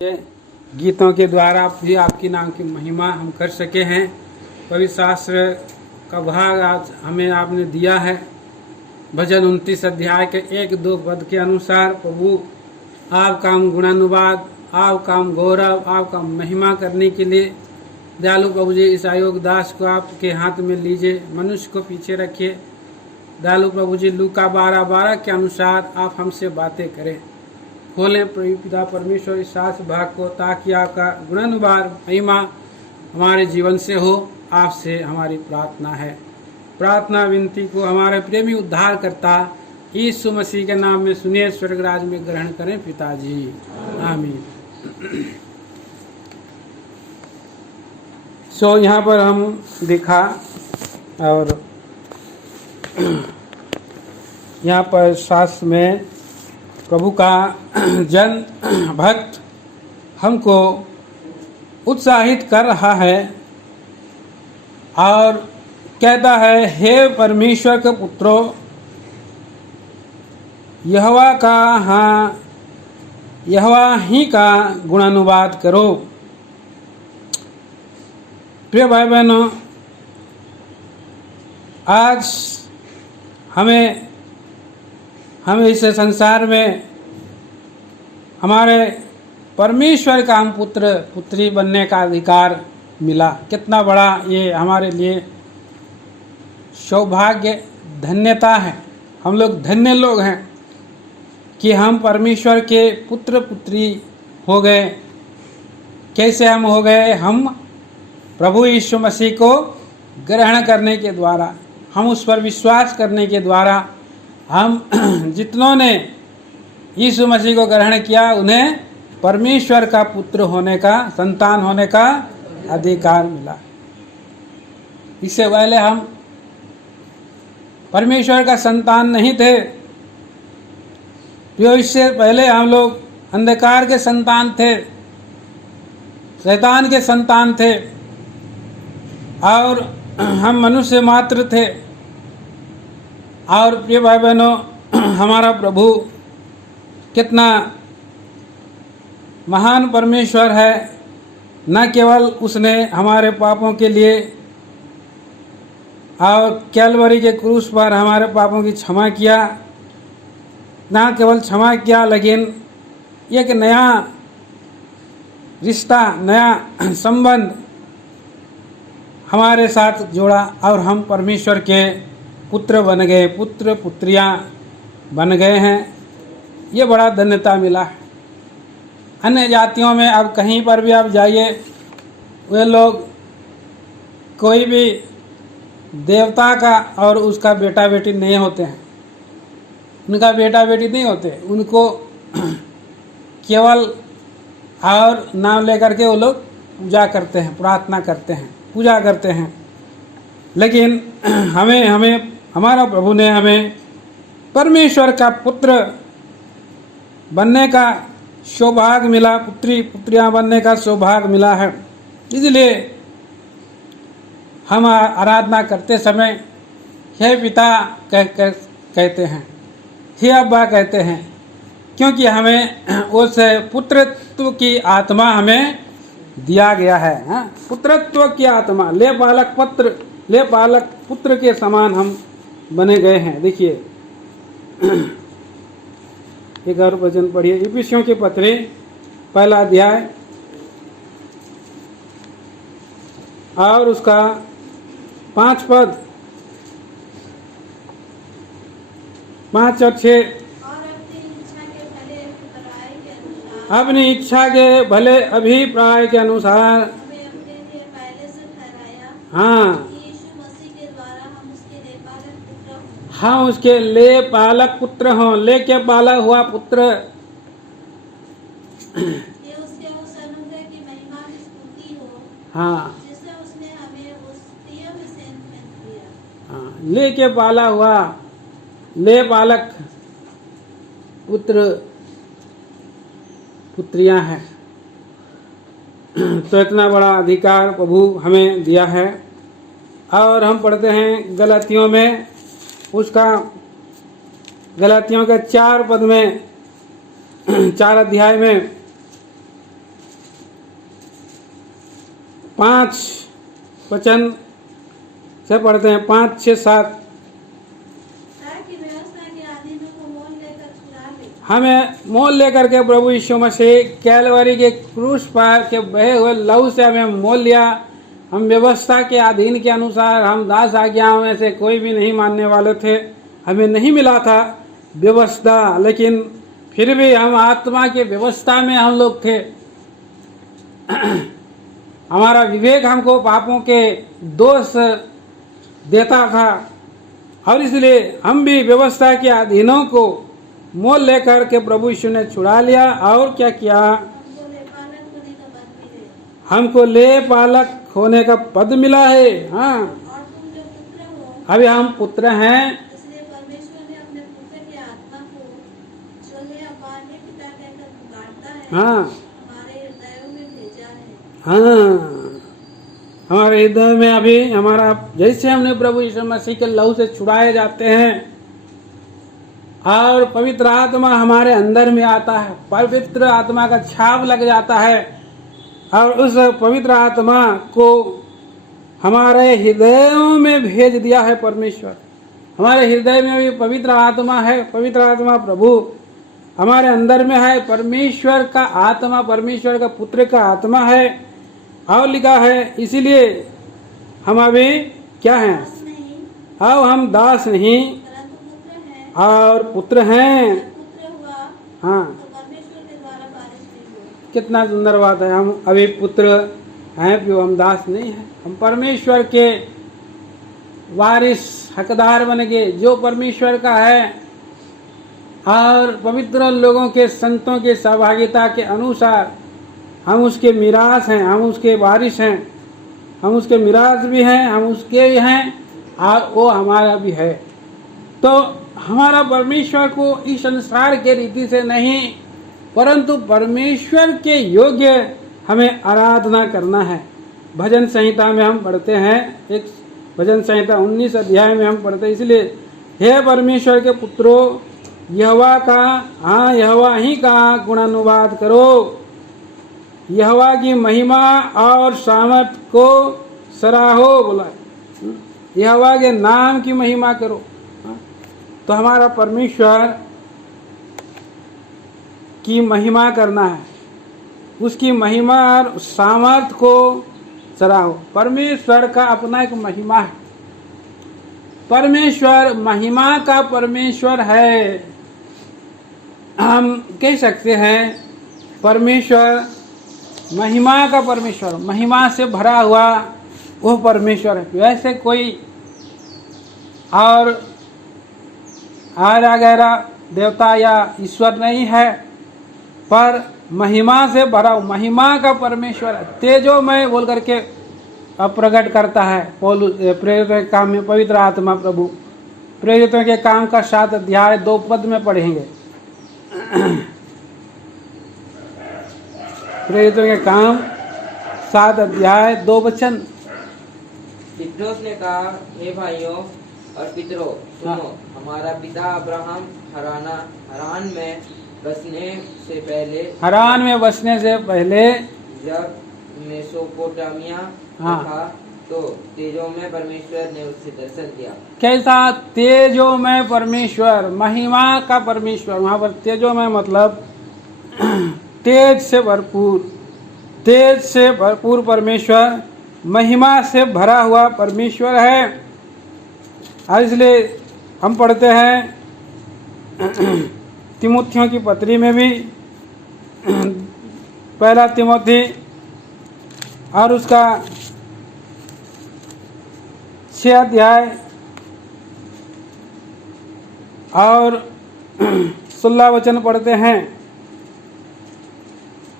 गीतों के द्वारा भी आपके नाम की महिमा हम कर सके हैं। पवित्र शास्त्र का भाग आज हमें आपने दिया है। भजन 29 अध्याय के 1-2 पद के अनुसार प्रभु आपका हम गुणानुवाद, आपका हम गौरव, आपका महिमा करने के लिए दयालु प्रभु जी इस आयोग दास को आपके हाथ में लीजिए, मनुष्य को पीछे रखिए। दयालु प्रभु जी लूका 12:12 के अनुसार आप हमसे बातें करें। खोलें पिता परमेश्वर इस शास्त्र भाग को, ताकि आपका गुणानुवाद महिमा हमारे जीवन से हो। आपसे हमारी प्रार्थना है। प्रार्थना विनती को हमारे प्रेमी उद्धार करता यीशु मसीह के नाम में सुनिए, स्वर्गराज में ग्रहण करें पिताजी, आमीन। सो यहाँ पर हम देखा और यहाँ पर शास्त्र में प्रभु का जन भक्त हमको उत्साहित कर रहा है और कहता है, हे परमेश्वर के पुत्रों, यहोवा ही का गुणानुवाद करो। प्रिय भाई बहनों, आज हमें इस संसार में हमारे परमेश्वर का हम पुत्र पुत्री बनने का अधिकार मिला। कितना बड़ा ये हमारे लिए सौभाग्य, धन्यता है। हम लोग धन्य लोग हैं कि हम परमेश्वर के पुत्र पुत्री हो गए। कैसे हम हो गए? हम प्रभु यीशु मसीह को ग्रहण करने के द्वारा, हम उस पर विश्वास करने के द्वारा, हम जितनों ने यीशु मसीह को ग्रहण किया उन्हें परमेश्वर का पुत्र होने का, संतान होने का अधिकार मिला। इससे पहले हम परमेश्वर का संतान नहीं थे। इससे पहले हम लोग अंधकार के संतान थे, शैतान के संतान थे और हम मनुष्य मात्र थे। और प्रिय भाई बहनों, हमारा प्रभु कितना महान परमेश्वर है। न केवल उसने हमारे पापों के लिए और कैलवरी के क्रूस पर हमारे पापों की क्षमा किया, न केवल क्षमा किया, लेकिन एक नया रिश्ता, नया संबंध हमारे साथ जोड़ा और हम परमेश्वर के पुत्र बन गए, पुत्र पुत्रियां बन गए हैं। ये बड़ा धन्यता मिला है। अन्य जातियों में अब कहीं पर भी आप जाइए, वे लोग कोई भी देवता का और उसका बेटा बेटी नहीं होते हैं, उनका बेटा बेटी नहीं होते। उनको केवल और नाम लेकर के वो लोग पूजा करते हैं, प्रार्थना करते हैं, पूजा करते हैं। लेकिन हमें हमारा प्रभु ने हमें परमेश्वर का पुत्र बनने का सौभाग्य मिला, पुत्रियां बनने का सौभाग्य मिला है। इसलिए हम आराधना करते समय हे पिता कहते हैं, हे अब्बा कहते हैं, क्योंकि हमें उस पुत्रत्व की आत्मा हमें दिया गया है। पुत्रत्व की आत्मा, ले पालक पुत्र के समान हम बने गए हैं। देखिए एक और वचन पढ़िए, इफिसियों के पत्री 1 अध्याय और उसका 5 पद, 5 और 6। अपनी इच्छा के भले अभिप्राय के अनुसार हाँ, हम उसके ले पालक पुत्र हों। ले के पाला हुआ पुत्र, ये उसके उस अनुग्रह की महिमा की स्तुति हो, हाँ, जिससे उसने हमें उस प्रिय में से दिया। हाँ, ले के पाला हुआ, ले पालक पुत्र पुत्रियां हैं। तो इतना बड़ा अधिकार प्रभु हमें दिया है। और हम पढ़ते हैं गलातियों में, उसका गलातियों के 4 पद में, 4 अध्याय में 5 वचन से पढ़ते हैं, 5, 6, 7। ताकि व्यवस्था के अधीनों को मोल लेकर छुड़ा ले। हमें मोल लेकर के प्रभु यीशु मसीह कैलवरी के क्रूस पर के बहे हुए लहू से हमें मोल लिया। हम व्यवस्था के अधीन के अनुसार हम 10 आज्ञाओं में से कोई भी नहीं मानने वाले थे, हमें नहीं मिला था व्यवस्था, लेकिन फिर भी हम आत्मा के व्यवस्था में हम लोग थे। हमारा विवेक हमको पापों के दोष देता था और इसलिए हम भी व्यवस्था के अधीनों को मोल लेकर के प्रभु यीशु ने छुड़ा लिया। और क्या किया? हमको ले पालक होने का पद मिले। हमको ले पालक होने का पद मिला है। हाँ, और तुम जो पुत्र हो, अभी हम पुत्र हैं, इसलिए परमेश्वर ने अपने पुत्र की आत्मा को जो है अपाने पिता कहकर पुकारता है, हाँ हमारे हृदयों में भेजा है। हाँ, हमारे हृदय में अभी हमारा, जैसे हमने प्रभु यीशु मसीह के लहू से छुड़ाए जाते हैं और पवित्र आत्मा हमारे अंदर में आता है, पवित्र आत्मा का छाप लग जाता है और उस पवित्र आत्मा को हमारे हृदयों में भेज दिया है परमेश्वर। हमारे हृदय में भी पवित्र आत्मा है, पवित्र आत्मा प्रभु हमारे अंदर में है, परमेश्वर का आत्मा, परमेश्वर का पुत्र का आत्मा है। और लिखा है, इसीलिए हम अभी क्या हैं? दास नहीं, अब हम दास नहीं परंतु पुत्र हैं। और पुत्र हैं। जब पुत्र हुआ हाँ, तो परमेश्वर के द्वारा बारिश भी हुई। कितना सुंदर बात है। हम अभी पुत्र हैं, फिर हम दास नहीं हैं, हम परमेश्वर के वारिस हकदार बन गए, जो परमेश्वर का है। और पवित्र लोगों के, संतों के सहभागिता के अनुसार हम उसके मिरास हैं, हम उसके वारिस हैं, हम उसके मिरास भी हैं, हम उसके भी हैं और वो हमारा भी है। तो हमारा परमेश्वर को इस संसार के रीति से नहीं, परंतु परमेश्वर के योग्य हमें आराधना करना है। भजन संहिता में हम पढ़ते हैं, एक भजन संहिता 19 अध्याय में हम पढ़ते हैं, इसलिए हे परमेश्वर के पुत्रों, यहोवा का, हाँ यहोवा ही का गुणानुवाद करो, यहोवा की महिमा और सामर्थ को सराहो। बोला यहोवा के नाम की महिमा करो। तो हमारा परमेश्वर की महिमा करना है, उसकी महिमा और सामर्थ को सराहो। परमेश्वर का अपना एक महिमा है, परमेश्वर महिमा का परमेश्वर है। हम कह सकते हैं परमेश्वर महिमा का परमेश्वर, महिमा से भरा हुआ वो परमेश्वर है। वैसे कोई और वगैरह देवता या ईश्वर नहीं है, पर महिमा से भरा, महिमा का परमेश्वर है। तेजोमय बोल करके प्रकट करता है प्रेरितों के काम में पवित्र आत्मा प्रभु। प्रेरितों के काम का 7 अध्याय 2 पद में पढ़ेंगे। प्रेरितों के काम 7 अध्याय 2 वचन। पितरोस ने कहा, हे भाइयों और पितरों, सुनो, हमारा पिता अब्राहम हरान में बसने से पहले जब मेसोपोटामिया था, तो तेजो में परमेश्वर ने उससे दर्शन दिया। कैसा? तेजो में परमेश्वर, महिमा का परमेश्वर। वहां पर तेजो में मतलब तेज से भरपूर, तेज से भरपूर परमेश्वर, महिमा से भरा हुआ परमेश्वर है। और इसलिए हम पढ़ते हैं तिमोथियों की पत्री में भी, 1 तिमोथी और उसका 6 अध्याय और 16 वचन पढ़ते हैं।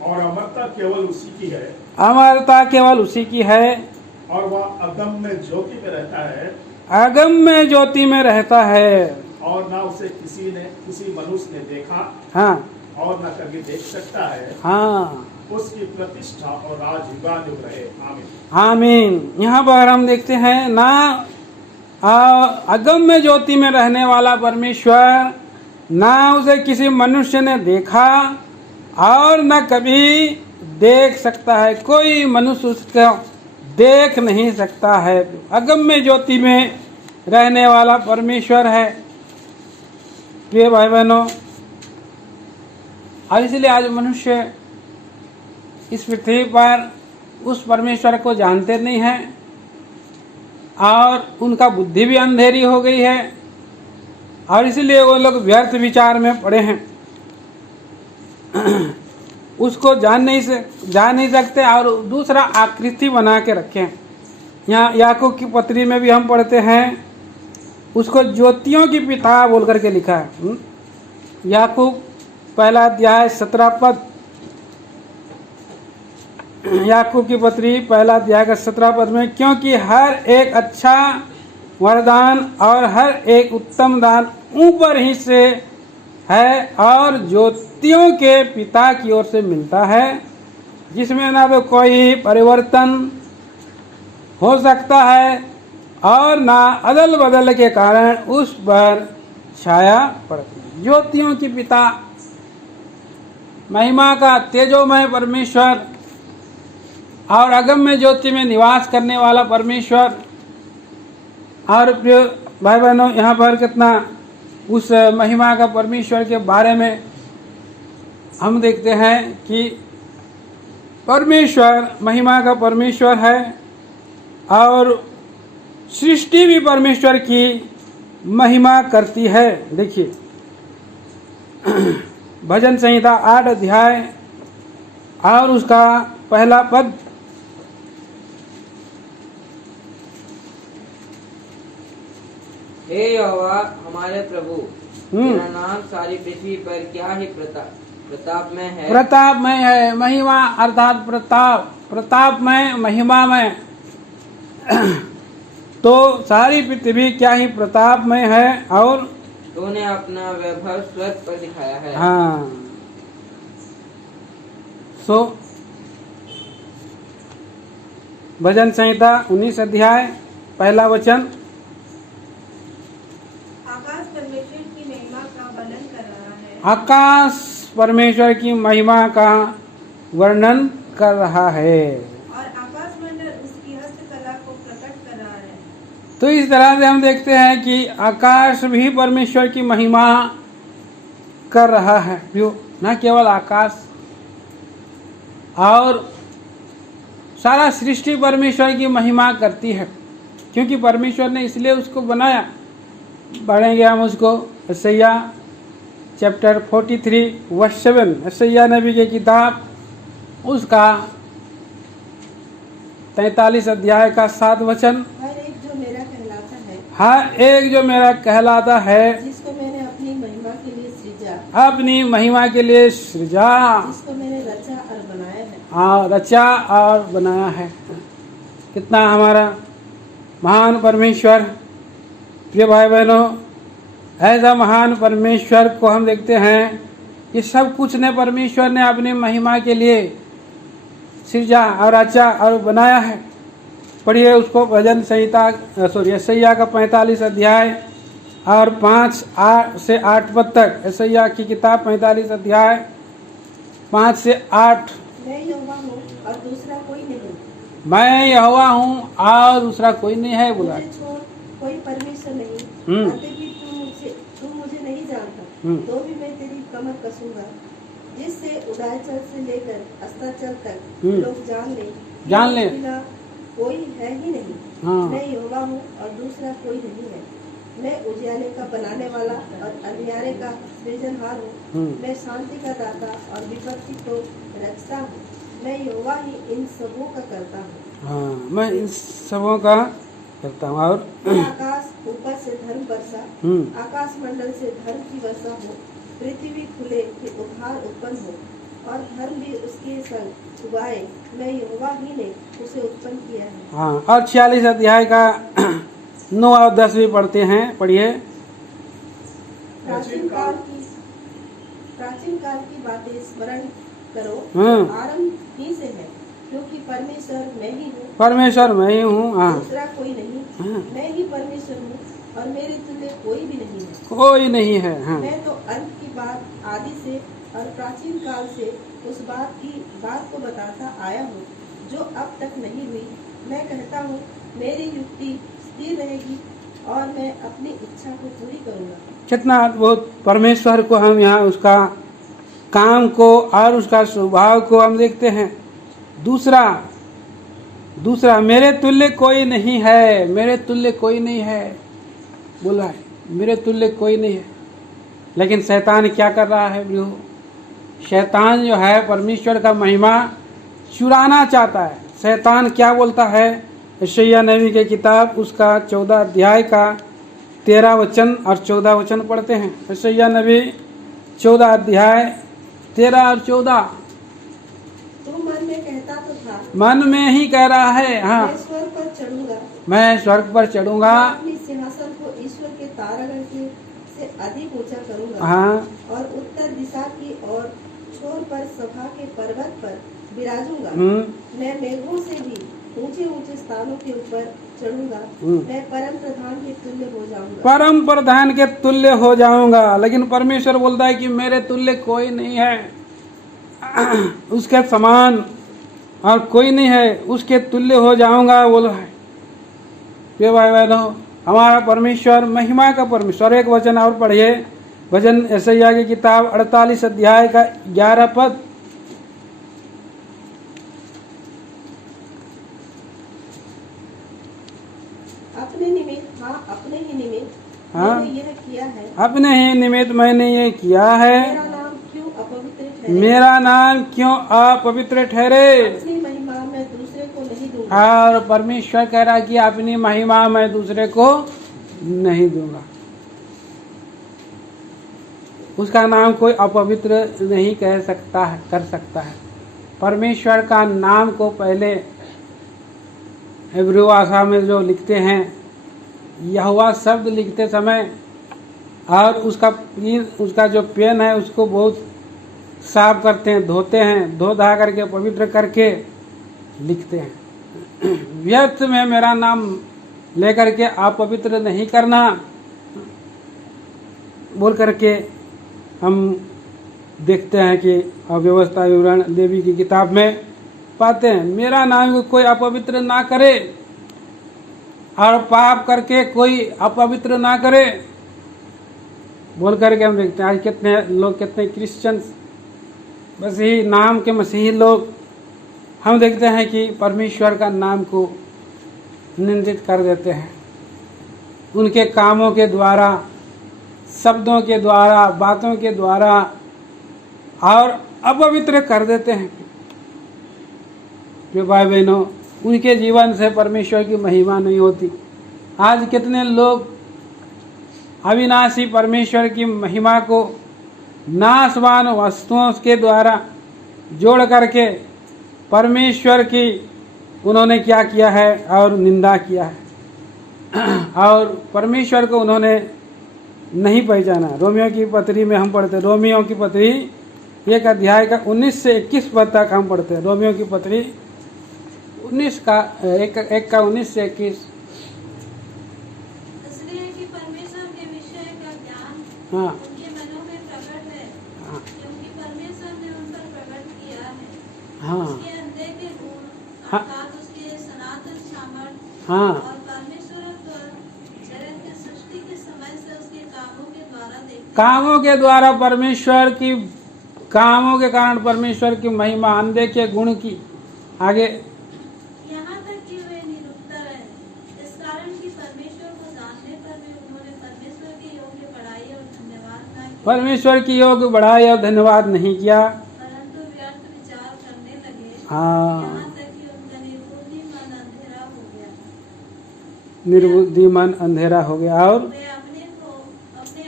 और अमरता केवल उसी की है, अमरता केवल उसी की है, और वह अगम में ज्योति में रहता है, अगम में ज्योति में रहता है, और ना उसे किसी मनुष्य ने देखा, हाँ, और ना कभी देख सकता है। हाँ, उसकी प्रतिष्ठा और राज युगानुग रहे। आमीन। आमीन। यहाँ पर हम देखते हैं ना अगम में ज्योति में रहने वाला परमेश्वर, ना उसे किसी मनुष्य ने देखा और न कभी देख सकता है। कोई मनुष्य उसको देख नहीं सकता है। अगम्य ज्योति में रहने वाला परमेश्वर है प्रिय भाई बहनों। और इसलिए आज मनुष्य इस पृथ्वी पर उस परमेश्वर को जानते नहीं हैं और उनका बुद्धि भी अंधेरी हो गई है और इसलिए वो लोग व्यर्थ विचार में पड़े हैं। उसको जान नहीं सकते और दूसरा आकृति बना के रखे हैं। यहाँ याकूब की पत्री में भी हम पढ़ते हैं, उसको ज्योतियों की पिता बोल करके लिखा है। याकूब पहला अध्याय 17 पद, याकूब की पत्री पहला अध्याय का 17 पद में, क्योंकि हर एक अच्छा वरदान और हर एक उत्तम दान ऊपर ही से है और ज्योतियों के पिता की ओर से मिलता है, जिसमें ना तो कोई परिवर्तन हो सकता है और ना अदल बदल के कारण उस पर छाया पड़ती है। ज्योतियों की पिता, महिमा का तेजोमय परमेश्वर और अगम्य ज्योति में निवास करने वाला परमेश्वर। और प्रिय भाई बहनों, यहाँ पर कितना उस महिमा का परमेश्वर के बारे में हम देखते हैं कि परमेश्वर महिमा का परमेश्वर है और सृष्टि भी परमेश्वर की महिमा करती है। देखिए भजन संहिता 8 अध्याय और उसका पहला पद, हे यहोवा हमारे प्रभु, तेरा नाम सारी पृथ्वी पर क्या ही प्रताप में है। प्रताप में है, महिमा अर्थात प्रताप में, महिमा में। तो सारी पृथ्वी क्या ही प्रताप में है और तूने अपना वैभव स्वर्ग पर दिखाया है। हाँ, सो भजन संहिता 19 अध्याय पहला वचन, आकाश परमेश्वर की महिमा का वर्णन कर रहा है। आकाश परमेश्वर की महिमा का वर्णन कर रहा है और आकाश मंडल उसकी हस्तकला को प्रकट कर रहा है। तो इस तरह से हम देखते हैं कि आकाश भी परमेश्वर की महिमा कर रहा है। जो न केवल आकाश और सारा सृष्टि परमेश्वर की महिमा करती है, क्योंकि परमेश्वर ने इसलिए उसको बनाया। पढ़ेंगे हम उसको, यशायाह चैप्टर 43 वर्स 7, यशायाह नबी की किताब उसका 43 अध्याय का 7 वचन, हर एक जो मेरा कहलाता है, हर एक जो मेरा कहलाता है, जिसको मैंने अपनी महिमा के लिए सृजा, अपनी महिमा के लिए सृजा, जिसको मैंने रचा और बनाया है। हाँ, रचा और बनाया है। कितना हमारा महान परमेश्वर। प्रिय भाई बहनों, ऐसा महान परमेश्वर को हम देखते हैं कि सब कुछ ने परमेश्वर ने अपनी महिमा के लिए सृजा और रचा और बनाया है। पढ़िए उसको भजन संहिता यशायाह का 45 अध्याय और 5 से 8 पद तक। यशायाह की किताब 45 अध्याय 5 से 8। मैं यहोवा हूँ और दूसरा कोई नहीं, मैं यहोवा हूँ और दूसरा कोई नहीं है बोला। मुझे छोड़ कोई परमेश्वर नहीं। यद्यपि तुम मुझे नहीं जानता, तो भी मैं तेरी कमर कसूंगा, जिससे उदयाचल से लेकर अस्ताचल तक लोग जान ले कोई है ही नहीं। हाँ। मैं यहोवा हूँ और दूसरा कोई नहीं है। मैं उजियाले का बनाने वाला और अंधियारे का सृजनहार हूँ। मैं शांति का दाता और विपत्ति को रचता हूँ। मैं यहोवा ही इन सबों का करता हूँ। हाँ, मैं इन सबों का करता हूँ। और आकाश ऊपर से धर्म वर्षा, आकाश मंडल से धर्म की वर्षा हो। पृथ्वी खुले कि उद्धार उत्पन्न हो और धर्म भी उसके संग उगाए। मैं यहोवा ही ने उसे उत्पन्न किया है। हाँ, और 46 अध्याय का 9 और 10 भी पढ़ते हैं। पढ़िए। प्राचीन काल की बातें स्मरण करो, आरंभ ही से है, क्योंकि परमेश्वर मैं ही हूँ। परमेश्वर मैं ही हूँ। हाँ, दूसरा कोई नहीं। मैं ही परमेश्वर हूँ और मेरे तुल्य कोई भी नहीं है। कोई नहीं है। हाँ, मैं तो अंत की बात आदि से और प्राचीन काल से उस बात को बताता आया हूँ जो अब तक नहीं हुई मैं कहता हूँ मेरी युक्ति स्थिर रहेगी और मैं अपनी इच्छा को पूरी करूँगा। कितना अद्भुत! परमेश्वर को हम यहाँ उसका काम को और उसका स्वभाव को हम देखते हैं। दूसरा मेरे तुल्य कोई नहीं है, मेरे तुल्य कोई नहीं है बोला है, मेरे तुल्य कोई नहीं है। लेकिन शैतान क्या कर रहा है प्रभु? शैतान जो है परमेश्वर का महिमा चुराना चाहता है। शैतान क्या बोलता है? यशायाह नबी की किताब उसका 14 अध्याय का 13 वचन और 14 वचन पढ़ते हैं। यशायाह नबी 14 अध्याय 13 और 14। तू मन में कहता तो था, मन में ही कह रहा है, हाँ, मैं स्वर्ग पर चढ़ूंगा, मैं स्वर्ग पर चढ़ूंगा, मैं अपनी सिंहासन को ईश्वर के तारागण के से अधिक ऊंचा करूंगा, हाँ, और उत्तर दिशा की ओर छोर पर सभा के पर्वत पर विराजूंगा। मैं मेघों से भी ऊंचे ऊंचे स्थानों के ऊपर चढ़ूंगा, मैं परम प्रधान के तुल्य हो जाऊंगा। परम प्रधान के तुल्य हो जाऊंगा। लेकिन परमेश्वर बोलता है कि मेरे तुल्य कोई नहीं है, उसके समान और कोई नहीं है, उसके तुल्य हो जाऊंगा बोला है। ये भाई बहनों, हमारा परमेश्वर महिमा का परमेश्वर। एक वचन और पढ़िए, भजन यशायाह की किताब 48 अध्याय का 11 पद। अपने निमित्त, हाँ अपने ही निमित्त हाँ, मैंने यह किया है, अपने ही निमित्त मैंने ये किया है, मेरा नाम क्यों अपवित्र ठहरे, मेरा नाम क्यों अपवित्र ठहरे। अपनी महिमा मैं दूसरे को नहीं दूंगा। और परमेश्वर कह रहा कि अपनी महिमा मैं दूसरे को नहीं दूंगा। उसका नाम कोई अपवित्र नहीं कह सकता है, कर सकता है। परमेश्वर का नाम को पहले हिब्रू भाषा में जो लिखते हैं, यहोवा शब्द लिखते समय, और उसका जो पेन है उसको बहुत साफ करते हैं, धोते हैं, धो धा करके पवित्र करके लिखते हैं। व्यर्थ में मेरा नाम लेकर के आप पवित्र नहीं करना बोल करके हम देखते हैं कि अव्यवस्था विवरण लेवी की किताब में पाते हैं। मेरा नाम कोई अपवित्र ना करे और पाप करके कोई अपवित्र ना करे बोल करके हम देखते हैं। आज कितने लोग, कितने क्रिश्चियंस, बस ही नाम के मसीही लोग, हम देखते हैं कि परमेश्वर का नाम को निंदित कर देते हैं। उनके कामों के द्वारा, शब्दों के द्वारा, बातों के द्वारा, और अपवित्र कर देते हैं। जो भाई बहनों, उनके जीवन से परमेश्वर की महिमा नहीं होती। आज कितने लोग अविनाशी परमेश्वर की महिमा को नाशवान वस्तुओं के द्वारा जोड़ करके परमेश्वर की उन्होंने क्या किया है और निंदा किया है, और परमेश्वर को उन्होंने नहीं पहचाना। रोमियो की पत्री में हम पढ़ते, रोमियो की पत्री 1 अध्याय का 19 से 21 पद तक हम पढ़ते हैं। रोमियो की पत्री 19 का 1 का 19 से 21। इसलिए कि परमेश्वर के विषय का ज्ञान हाँ, उनके मनों में प्रकट है, हाँ, क्योंकि परमेश्वर ने उन पर प्रकट किया है हाँ, उसके अंधे के गुण, हाँ, अर्थात उसके सनातन सामर्थ्य हाँ, और परमेश्वरत्व जगत की सृष्टि के समय से उसके कामों के द्वारा देखते कामों के द्वारा परमेश्वर की, कामों के कारण परमेश्वर की महिमा, अंधे के गुण की। आगे यहाँ तक कि वे निरुत्तर हैं। इस कारण कि परमेश्वर को जानने पर भी उन्होंने परमेश्वर के योग्य बड़ाई और धन्यवाद न किया, परमेश्वर की योग्य बढ़ाई और धन्यवाद नहीं किया, परंतु व्यर्थ विचार करने लगे। हाँ, यहाँ तक कि उनका निर्बुद्धि मन अंधेरा हो गया। निर्बुद्धि मन अंधेरा हो गया, और वे अपने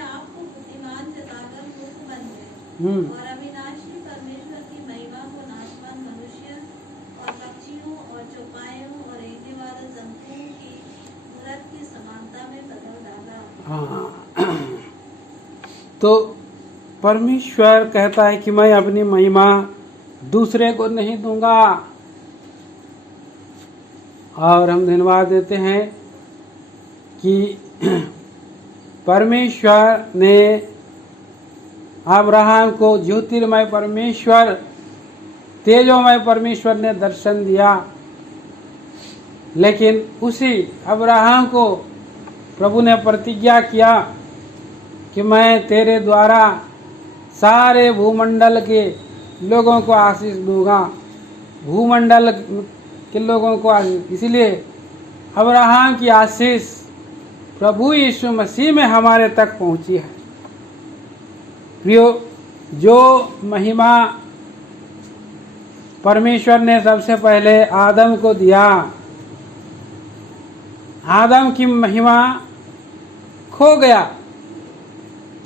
आप को बुद्धिमान जताकर मूर्ख बन गए और अविनाशी परमेश्वर की महिमा को नाशवान मनुष्य और पक्षियों और चौपायों और रेंगने वाले जंतुओं की मूरत की समानता में बदल डाला। हाँ। तो परमेश्वर कहता है कि मैं अपनी महिमा दूसरे को नहीं दूंगा, और हम धन्यवाद देते हैं कि परमेश्वर ने अब्राहम को ज्योतिर्मय परमेश्वर, तेजोमय परमेश्वर ने दर्शन दिया, लेकिन उसी अब्राहम को प्रभु ने प्रतिज्ञा किया कि मैं तेरे द्वारा सारे भूमंडल के लोगों को आशीष दूंगा, भूमंडल के लोगों को आशीष। इसलिए अब्राहम की आशीष प्रभु यीशु मसीह में हमारे तक पहुंची है। प्रियो, जो महिमा परमेश्वर ने सबसे पहले आदम को दिया, आदम की महिमा खो गया।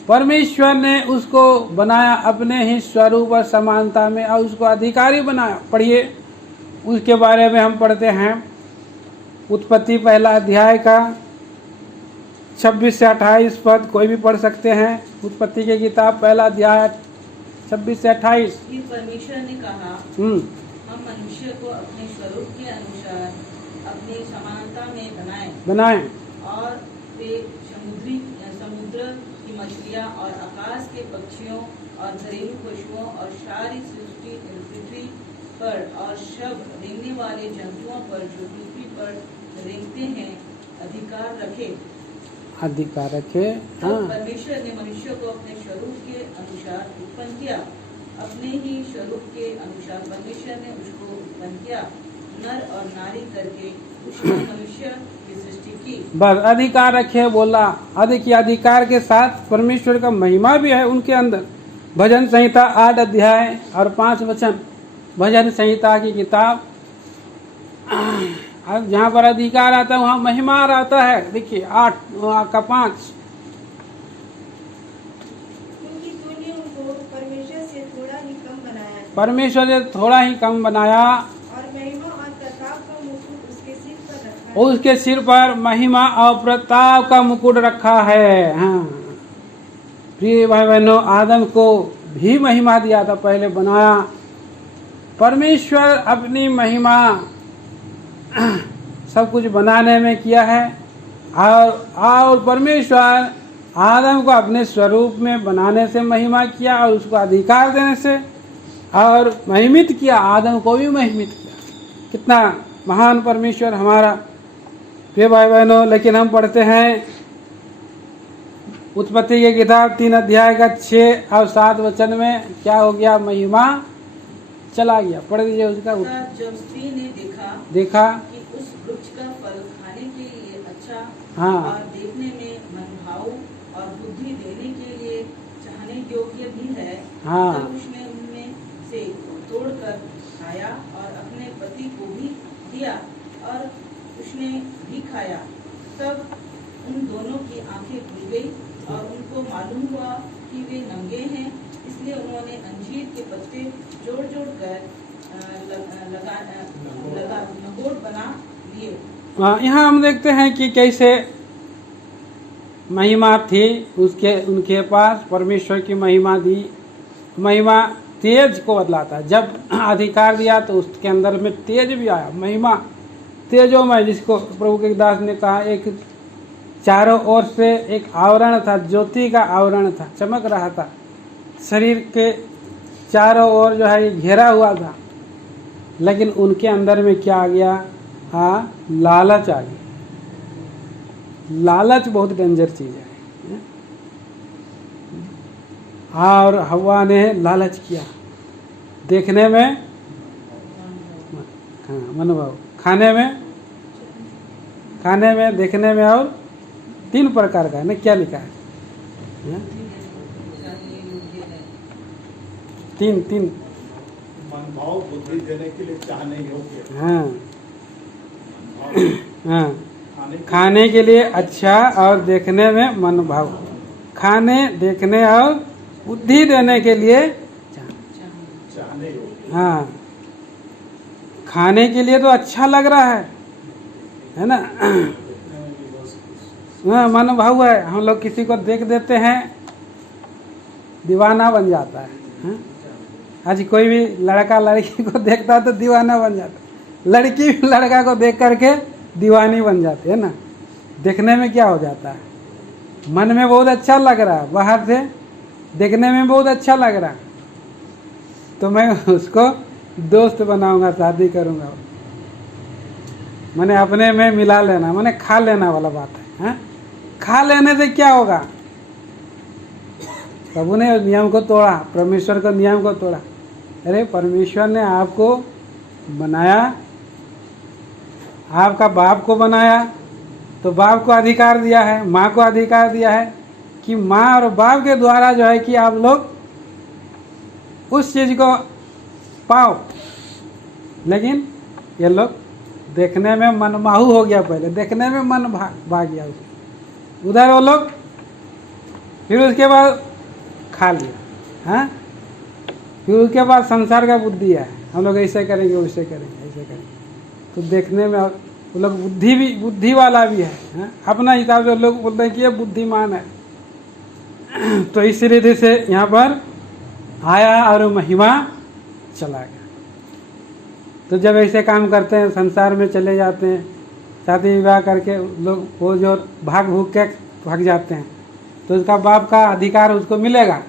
परमेश्वर ने उसको बनाया अपने ही स्वरूप और समानता में और उसको अधिकारी बनाया। पढ़िए, उसके बारे में हम पढ़ते हैं उत्पत्ति पहला अध्याय का 26 से 28 पद, कोई भी पढ़ सकते हैं। उत्पत्ति की किताब पहला अध्याय 26 से 28। फिर परमेश्वर ने कहा, हम मनुष्य को अपने स्वरूप के अनुसार अपनी समानता में बनाएं और वे समुद्र की मछलियाँ और आकाश के पक्षियों और घरेलू पशुओं और सारी सृष्टि पृथ्वी पर और सब रेंगने वाले जंतुओं पर जो पृथ्वी पर रेंगते हैं अधिकार रखे। हाँ। परमेश्वर ने मनुष्य को अपने स्वरूप के अनुसार उत्पन्न किया, अपने ही स्वरूप के अनुसार परमेश्वर ने उसको उत्पन्न किया, नर और नारी करके उसने मनुष्य की सृष्टि की। बस अधिकार रखे बोला। अधिकार के साथ परमेश्वर का महिमा भी है उनके अंदर। भजन संहिता 8 अध्याय और 5 वचन, भजन संहिता की किताब, जहाँ पर अधिकार आता है वहाँ महिमा आता है। देखिए 8 का 5। क्योंकि तूने उनको परमेश्वर से थोड़ा ही कम बनाया, परमेश्वर ने थोड़ा ही कम बनाया और महिमा और प्रताप का मुकुट उसके सिर पर रखा है। उसके सिर पर महिमा और प्रताप का मुकुट रखा है। हाँ प्रिय भाई बहनों, आदम को भी महिमा दिया था, पहले बनाया। परमेश्वर अपनी महिमा सब कुछ बनाने में किया है और परमेश्वर आदम को अपने स्वरूप में बनाने से महिमा किया और उसको अधिकार देने से और महिमित किया, आदम को भी महिमित किया। कितना महान परमेश्वर हमारा, प्रिय भाई बहनों। लेकिन हम पढ़ते हैं उत्पत्ति की किताब 3 अध्याय का 6 और 7 वचन में क्या हो गया, महिमा चला गया। पढ़ दीजिए उसका। जब स्त्री ने देखा कि उस वृक्ष का फल खाने के लिए अच्छा हाँ। और देखने में मनभाऊ और बुद्धि देने के लिए चाहने योग्य भी है, हाँ। तब उसने उनमें से तोड़कर खाया और अपने पति को भी दिया और उसने भी खाया। तब उन दोनों की आंखें खुल गई और उनको मालूम हुआ कि वे नंगे हैं, इसलिए उन्होंने अंजीर के पत्ते जोड़ जोड़ कर नगोड़ बना लिए। यहाँ हम देखते हैं कि कैसे महिमा थी उनके पास, परमेश्वर की महिमा दी। महिमा तेज को बदलाता है। जब अधिकार दिया तो उसके अंदर में तेज भी आया, महिमा तेजोमय, जिसको प्रभु के दास ने कहा एक चारों ओर से एक आवरण था, ज्योति का आवरण था, चमक रहा था। शरीर के चारों ओर जो है घेरा हुआ था, लेकिन उनके अंदर में क्या आ गया, हाँ, लालच आ गई। लालच बहुत डेंजर चीज है। और हवा ने लालच किया, देखने में, हाँ, मनोभाव, खाने में, देखने में, और 3 प्रकार का है ना, क्या लिखा है, तीन मन भाव बुद्धि देने के लिए चाहने योग्य। हाँ हाँ, खाने के लिए अच्छा और देखने में मन भाव, खाने, देखने और बुद्धि देने के लिए चाहने योग्य। हाँ, खाने के लिए तो अच्छा लग रहा है ना। हाँ, मन भाव है। हम लोग किसी को देख देते हैं, दीवाना बन जाता है। हाँ? आज कोई भी लड़का लड़की को देखता है तो दीवाना बन जाता है, लड़की भी लड़का को देख करके दीवानी बन जाती है ना। देखने में क्या हो जाता है, मन में बहुत अच्छा लग रहा है, बाहर से देखने में बहुत अच्छा लग रहा है, तो मैं उसको दोस्त बनाऊंगा, शादी करूंगा। मैंने अपने में मिला लेना, मैंने खा लेना वाला बात है, हाँ? खा लेने से क्या होगा? प्रभु ने नियम को तोड़ा, परमेश्वर का नियम को तोड़ा। अरे परमेश्वर ने आपको बनाया, आपका बाप को बनाया, तो बाप को अधिकार दिया है, माँ को अधिकार दिया है कि माँ और बाप के द्वारा जो है कि आप लोग उस चीज को पाओ। लेकिन ये लोग देखने में मनमाहू हो गया, पहले देखने में मन भाग गया उधर वो लोग, फिर उसके बाद खा लिया, हाँ? फिर उसके बाद संसार का बुद्धि है, हम लोग ऐसे करेंगे, वैसे करेंगे, ऐसे करेंगे। तो देखने में वो लोग बुद्धि वाला भी है, हाँ? अपना हिसाब से लोग बोलते हैं कि ये बुद्धिमान है। तो इस रीति से यहाँ पर आया और महिमा चला गया। तो जब ऐसे काम करते हैं, संसार में चले जाते हैं, शादी विवाह करके लोग वो जो भाग भूग के भाग जाते हैं, तो उसका बाप का अधिकार उसको मिलेगा,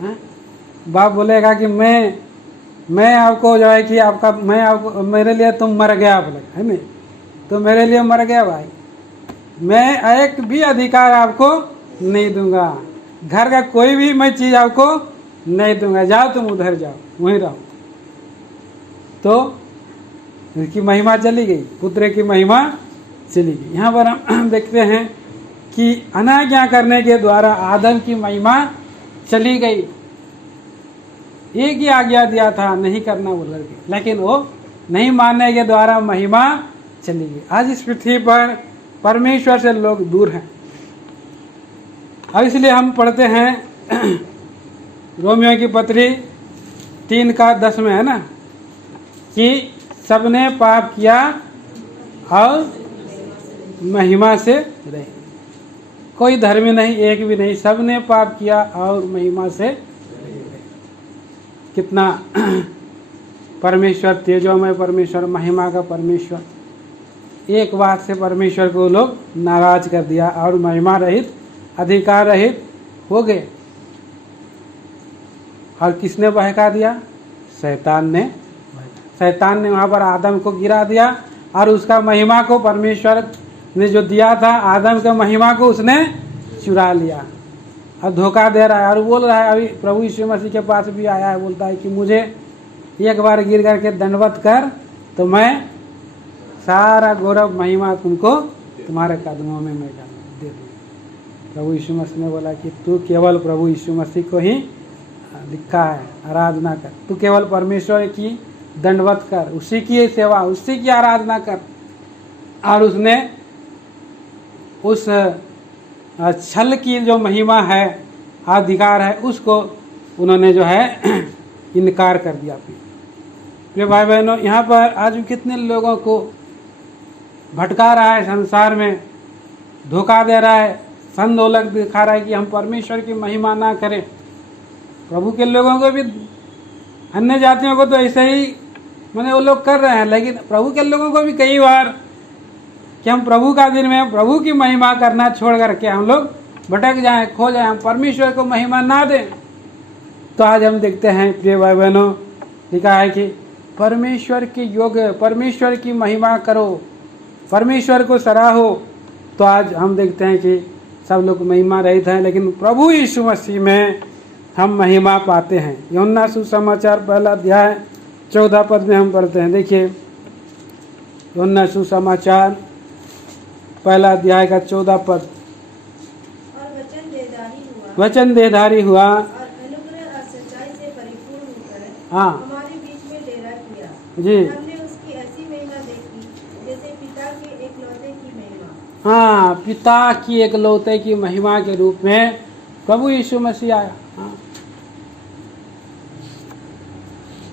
हाँ? बाप बोलेगा कि मैं आपको जो है कि आपका, मैं आपको, मेरे लिए तुम मर गया, बोले, है नहीं? तो मेरे लिए मर गया भाई, मैं एक भी अधिकार आपको नहीं दूंगा, घर का कोई भी मैं चीज़ आपको नहीं दूंगा, जाओ तुम उधर जाओ, वहीं रहो। तो उसकी महिमा चली गई, पुत्र की महिमा चली गई। यहाँ पर हम देखते हैं कि अनाज्ञा करने के द्वारा आदम की महिमा चली गई। एक ही आज्ञा दिया था, नहीं करना बोल करके, लेकिन वो नहीं मानने के द्वारा महिमा चली गई। आज इस पृथ्वी पर परमेश्वर से लोग दूर हैं। अब इसलिए हम पढ़ते हैं रोमियो की पत्री 3:10 में, है ना, कि सबने पाप किया और महिमा से रहे। कोई धर्मी नहीं, एक भी नहीं, सबने पाप किया और महिमा से रहे। कितना परमेश्वर तेजोमय परमेश्वर, महिमा का परमेश्वर, एक बात से परमेश्वर को लोग नाराज कर दिया और महिमा रहित, अधिकार रहित हो गए। और किसने बहका दिया? शैतान ने। शैतान ने वहाँ पर आदम को गिरा दिया और उसका महिमा को परमेश्वर ने जो दिया था, आदम के महिमा को उसने चुरा लिया और धोखा दे रहा है। और बोल रहा है, अभी प्रभु यीशु मसीह के पास भी आया है, बोलता है कि मुझे एक बार गिर करके दंडवत कर, तो मैं सारा गौरव महिमा तुमको तुम्हारे कदमों में मैं दे दूँ। प्रभु यीशु मसीह ने बोला कि तू केवल प्रभु यीशु मसीह को ही लिखा है आराधना कर, तू केवल परमेश्वर की दंडवत कर, उसी की सेवा, उसी की आराधना कर। और उसने उस छल की जो महिमा है, अधिकार है, उसको उन्होंने जो है इनकार कर दिया। प्रिय भाई बहनों, यहाँ पर आज कितने लोगों को भटका रहा है, संसार में धोखा दे रहा है, संदोलक दिखा रहा है कि हम परमेश्वर की महिमा ना करें। प्रभु के लोगों को भी, अन्य जातियों को तो ऐसे ही मैंने वो लोग कर रहे हैं, लेकिन प्रभु के लोगों को भी कई बार कि हम प्रभु का दिन में प्रभु की महिमा करना छोड़ करके हम लोग भटक जाएं, खो जाएं, हम परमेश्वर को महिमा ना दें। तो आज हम देखते हैं प्रिय भाई बहनों, लिखा है कि परमेश्वर के योग्य, परमेश्वर की महिमा करो, परमेश्वर को सराहो। तो आज हम देखते हैं कि सब लोग महिमा रहित हैं, लेकिन प्रभु यीशु मसीह में हम महिमा पाते हैं। यूहन्ना सुसमाचार 1 अध्याय 14 पद में हम पढ़ते हैं। देखिए, यूहन्ना सुसमाचार 1 अध्याय का 14 पद। और वचन देहधारी हुआ और अनुग्रह और सच्चाई से परिपूर्ण होकर हाँ हमारे बीच में डेरा किया। जी, हमने उसकी ऐसी महिमा देखी जैसे पिता के एकलौते की महिमा। हाँ, पिता की एकलौते की महिमा के रूप में प्रभु यीशु मसीह आया। हाँ,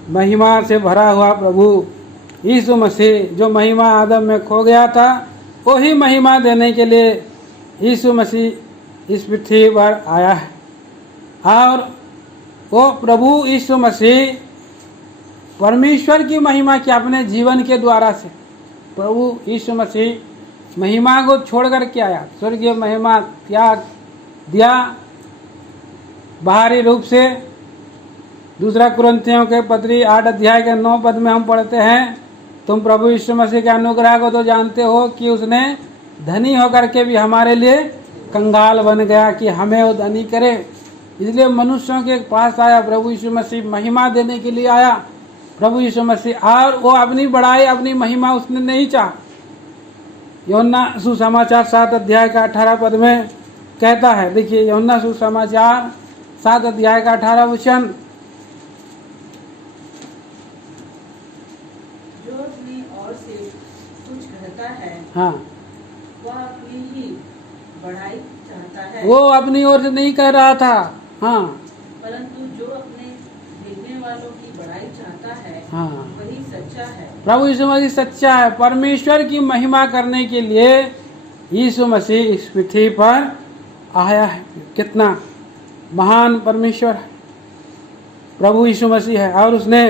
महिमा से भरा हुआ प्रभु यीशु मसीह, जो महिमा आदम में खो गया था, वही महिमा देने के लिए यीशु मसीह इस पृथ्वी पर आया है। और वो प्रभु यीशु मसीह परमेश्वर की महिमा की अपने जीवन के द्वारा से, प्रभु यीशु मसीह महिमा को छोड़ कर के आया, स्वर्गीय महिमा त्याग दिया बाहरी रूप से। दूसरा कुरिन्थियों के पत्री 8 अध्याय के 9 पद में हम पढ़ते हैं तुम प्रभु यीशु मसीह के अनुग्रह को तो जानते हो कि उसने धनी होकर के भी हमारे लिए कंगाल बन गया कि हमें वो धनी करे। इसलिए मनुष्यों के पास आया, प्रभु यीशु मसीह महिमा देने के लिए आया प्रभु यीशु मसीह, और वो अपनी बड़ाई अपनी महिमा उसने नहीं चाहा। यूहन्ना सुसमाचार 7 अध्याय का 18 पद में कहता है, देखिए यूहन्ना सुसमाचार 7 अध्याय का 18 वचन, जो अपनी ओर से कुछ कहता है हाँ वह अपनी ही बढ़ाई चाहता है, वो अपनी ओर से नहीं कह रहा था, हाँ परंतु जो अपने भेजने वालों की बढ़ाई चाहता है हाँ वही सच्चा है। प्रभु यीशु मसीह सच्चा है। परमेश्वर की महिमा करने के लिए यीशु मसीह इस पृथ्वी पर आया है। कितना महान परमेश्वर है प्रभु यीशु मसीह है। और उसने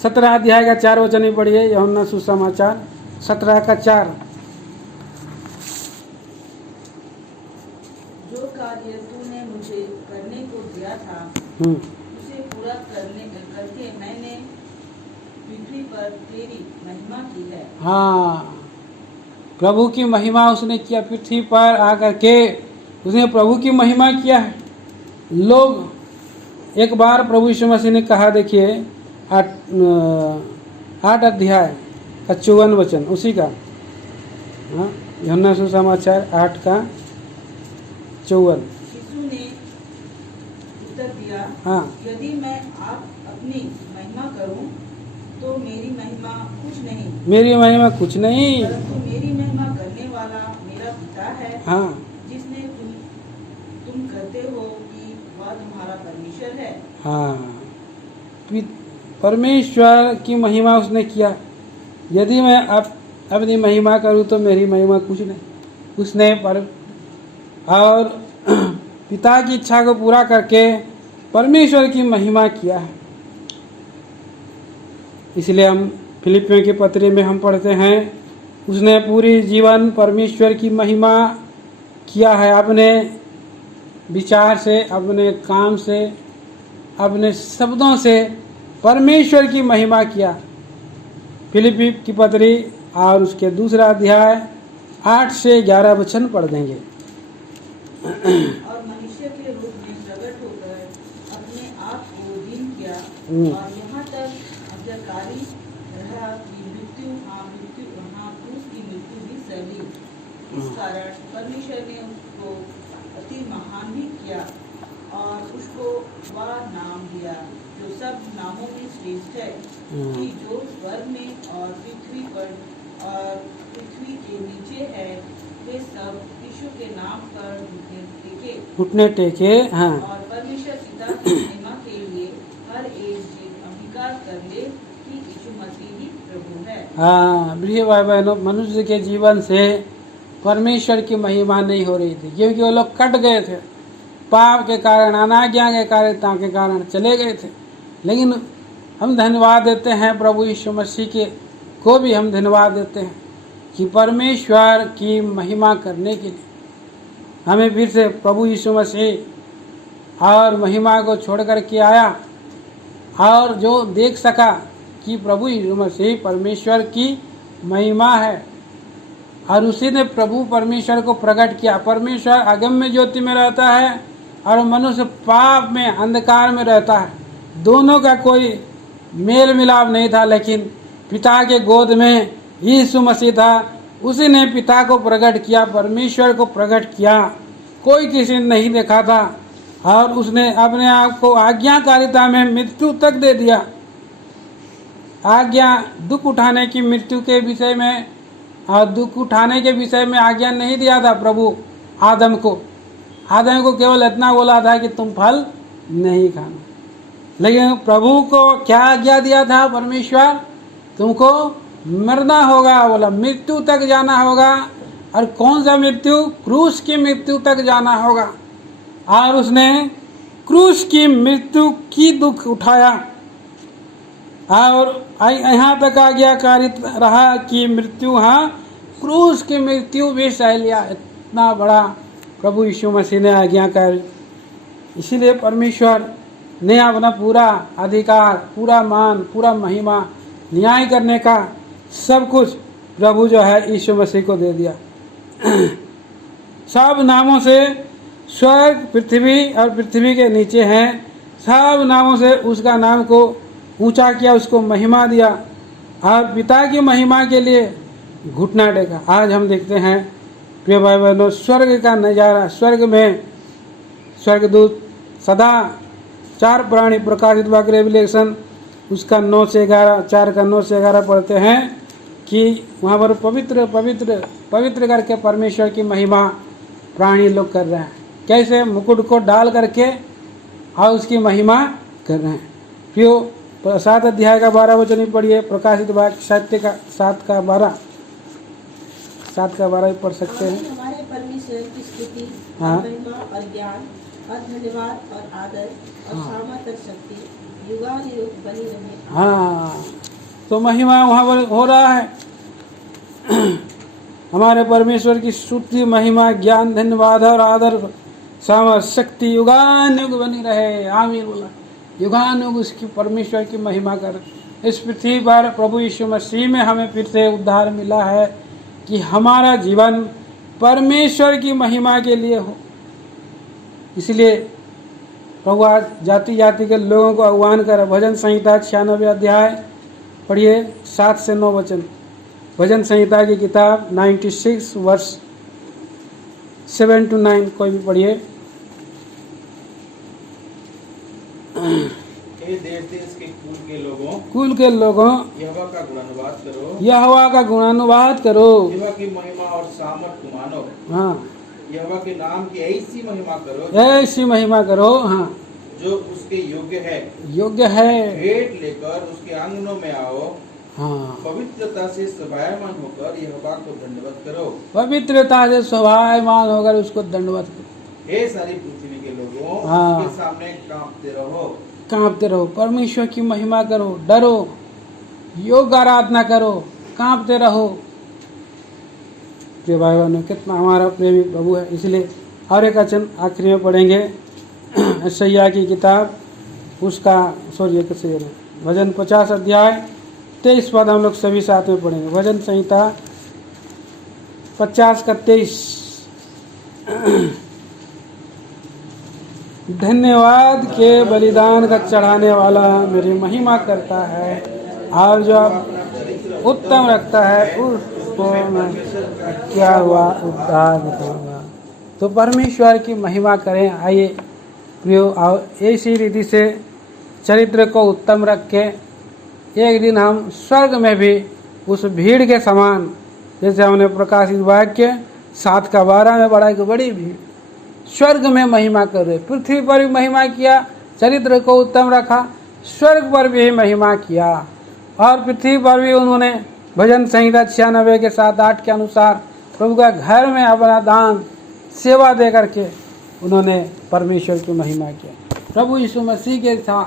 17 अध्याय का 4 वचन ही पढ़िए, यूहन्ना सुसमाचार 17 का 4। जो कार्य तूने मुझे करने को दिया था उसे पूरा करके मैंने पृथ्वी पर तेरी महिमा की है। हाँ, प्रभु की महिमा उसने किया, पृथ्वी पर आकर के उसने प्रभु की महिमा किया है। लोग एक बार प्रभु यीशु मसीह ने कहा, देखिए 8 अध्याय का 54 वचन उसी का, हाँ यूहन्ना सुसमाचार 8 का 54। यीशु ने उत्तर दिया, हाँ यदि मैं आप अपनी महिमा करूं तो मेरी महिमा कुछ नहीं, मेरी महिमा कुछ नहीं, परंतु मेरी महिमा करने वाला मेरा पिता है, हाँ जिसने तुम कहते हो कि वह तुम्हारा परमेश्वर है। हाँ, परमेश्वर की महिमा उसने किया। यदि मैं अपनी महिमा करूं तो मेरी महिमा कुछ नहीं, उसने पर और पिता की इच्छा को पूरा करके परमेश्वर की महिमा किया है। इसलिए हम फिलिपियों के पत्र में हम पढ़ते हैं, उसने पूरी जीवन परमेश्वर की महिमा किया है, अपने विचार से, अपने काम से, अपने शब्दों से परमेश्वर की महिमा किया। फिलिपी की पत्री और उसके 2 अध्याय 8 से 11 वचन पढ़ देंगे। और मनुष्य के रूप में प्रकट होकर अपने आप को दीन किया और यहाँ तक आज्ञाकारी रहा कि मृत्यु क्रूस की मृत्यु भी सह ली। इस कारण परमेश्वर ने उसको अति महान भी किया और उसको वह नाम दिया जो सब नामों में श्रेष्ठ है, कि जो स्वर्ग में और पृथ्वी पर और पृथ्वी के नीचे है वे सब यीशु के नाम पर घुटने टेके। हाँ, और परमेश्वर पिता की महिमा के लिए हर एक अंगीकार कर ले कि यीशु मसीह ही प्रभु है। हाँ प्रिय भाई बहनों, मनुष्य के जीवन से परमेश्वर की महिमा नहीं हो रही थी, क्योंकि वो लोग कट गए थे पाप के कारण, अनाज्ञा के कारिता के कारण चले गए थे। लेकिन हम धन्यवाद देते हैं प्रभु यीशु मसीह के को भी हम धन्यवाद देते हैं कि परमेश्वर की महिमा करने के लिए हमें फिर से प्रभु यीशु मसीह और महिमा को छोड़ कर के आया, और जो देख सका कि प्रभु यीशु मसीह परमेश्वर की महिमा है, और उसी ने प्रभु परमेश्वर को प्रकट किया। परमेश्वर अगम्य ज्योति में रहता है और मनुष्य पाप में, अंधकार में रहता है। दोनों का कोई मेल मिलाप नहीं था, लेकिन पिता के गोद में यीशु मसीह था। उसी ने पिता को प्रकट किया, परमेश्वर को प्रकट किया, कोई किसी ने नहीं देखा था। और उसने अपने आप को आज्ञाकारिता में मृत्यु तक दे दिया। आज्ञा दुख उठाने की, मृत्यु के विषय में और दुख उठाने के विषय में आज्ञा नहीं दिया था प्रभु आदम को। आदम को केवल इतना बोला था कि तुम फल नहीं खाना, लेकिन प्रभु को क्या आज्ञा दिया था परमेश्वर? तुमको मरना होगा, बोला मृत्यु तक जाना होगा। और कौन सा मृत्यु? क्रूस की मृत्यु तक जाना होगा। और उसने क्रूस की मृत्यु की दुख उठाया और यहाँ तक आज्ञाकारी रहा कि मृत्यु, हाँ क्रूस की मृत्यु भी सह लिया। इतना बड़ा प्रभु यीशु मसीह ने आज्ञाकारी। इसीलिए परमेश्वर ने अपना पूरा अधिकार, पूरा मान, पूरा महिमा न्याय करने का सब कुछ प्रभु जो है यीशु मसीह को दे दिया। सब नामों से स्वर्ग पृथ्वी और पृथ्वी के नीचे हैं, सब नामों से उसका नाम को ऊंचा किया, उसको महिमा दिया और पिता की महिमा के लिए घुटना टेका। आज हम देखते हैं प्रिय भाई बहनों, स्वर्ग का नज़ारा। स्वर्ग में स्वर्गदूत सदा 4 प्राणी प्रकाशित वाक्य रेवलेशन उसका 9 से 11, 4 का 9 से 11 पढ़ते हैं कि वहाँ पर पवित्र पवित्र पवित्र करके परमेश्वर की महिमा प्राणी लोग कर रहे हैं। कैसे? मुकुट को डाल करके और उसकी महिमा कर रहे हैं। फिर 7 अध्याय का 12 वचन ही पढ़िए, प्रकाशित वाक्य 7 का 12 भी पढ़ सकते हैं। हमारे परमेश्वर की स्तुति, हाँ। महिमा और ज्ञान और धन्यवाद और आदर और सामर्थ और शक्ति युगानुयुग बनी रहे। हाँ, तो महिमा वहाँ पर हो रहा है। हमारे परमेश्वर की स्तुति, महिमा, ज्ञान, धन्यवाद और आदर, सामर्थ, शक्ति युगानुयुग बनी रहे। आमीन बोला। युगानुयुग उसकी परमेश्वर की महिमा कर। इस पृथ्वी पर प्रभु यीशु मसीह में हमें फिर से उद्धार मिला है कि हमारा जीवन परमेश्वर की महिमा के लिए हो। इसलिए प्रभु आज जाति जाति के लोगों को आह्वान कर, भजन संहिता 96 अध्याय पढ़िए 7 से 9 वचन। भजन संहिता की किताब 96 वर्ष 7 to 9 कोई भी पढ़िए। हे देश देश के कुल के लोगों यहोवा का गुणानुवाद करो, यहोवा का गुणानुवाद करो, यहोवा की महिमा और सामर्थ को मानो। हाँ, यहोवा के नाम की ऐसी महिमा करो, ऐसी महिमा करो, हाँ, जो उसके योग्य है। योग्य है। भेंट लेकर उसके आंगनों में आओ, हाँ, पवित्रता से शोभायमान होकर यहोवा को दंडवत करो। पवित्रता से शोभायमान होकर उसको दंडवत करो। हे सारी पृथ्वी के लोगों, हाँ। उसके सामने कांपते रहो। कांपते रहो, परमेश्वर की महिमा करो, डरो, योग आराधना करो, कांपते रहो। प्रिय भाई बहनों, कितना हमारा प्रेमी प्रभु है। इसलिए और एक वचन आखिरी में पढ़ेंगे, यशायाह की किताब उसका भजन 50 अध्याय 23 पद हम लोग सभी साथ में पढ़ेंगे। भजन संहिता 50 का 23। धन्यवाद के बलिदान का चढ़ाने वाला मेरी महिमा करता है, और जो उत्तम रखता है उसको मैं क्या हुआ उद्धार बताऊंगा। तो परमेश्वर की महिमा करें। आइए प्रियो, और ऐसी रीति से चरित्र को उत्तम रख के एक दिन हम स्वर्ग में भी उस भीड़ के समान, जैसे हमने प्रकाशित वाक्य 7 का 12 में पढ़ा कि बड़ी भीड़ स्वर्ग में महिमा कर रहे। पृथ्वी पर भी महिमा किया, चरित्र को उत्तम रखा, स्वर्ग पर भी महिमा किया, और पृथ्वी पर भी उन्होंने भजन संहिता 96 के 7-8 के अनुसार प्रभु का घर में अपना दान सेवा दे करके उन्होंने परमेश्वर की महिमा किया। प्रभु यीशु मसीह के था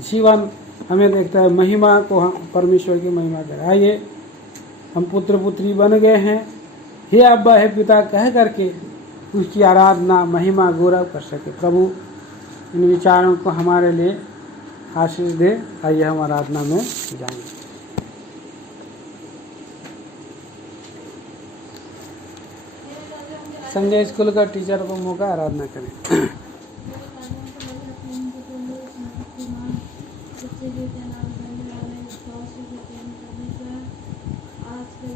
जीवन हमें देखता है महिमा को, हम परमेश्वर की महिमा करें। आइए हम पुत्र पुत्री बन गए हैं, हे अब्बा हे पिता कह करके उसकी आराधना, महिमा, गौरव कर सके। प्रभु इन विचारों को हमारे लिए आशीष दे। आइए हम आराधना में जाएंगे। संडे स्कूल का टीचर को मौका, आराधना करें। आज के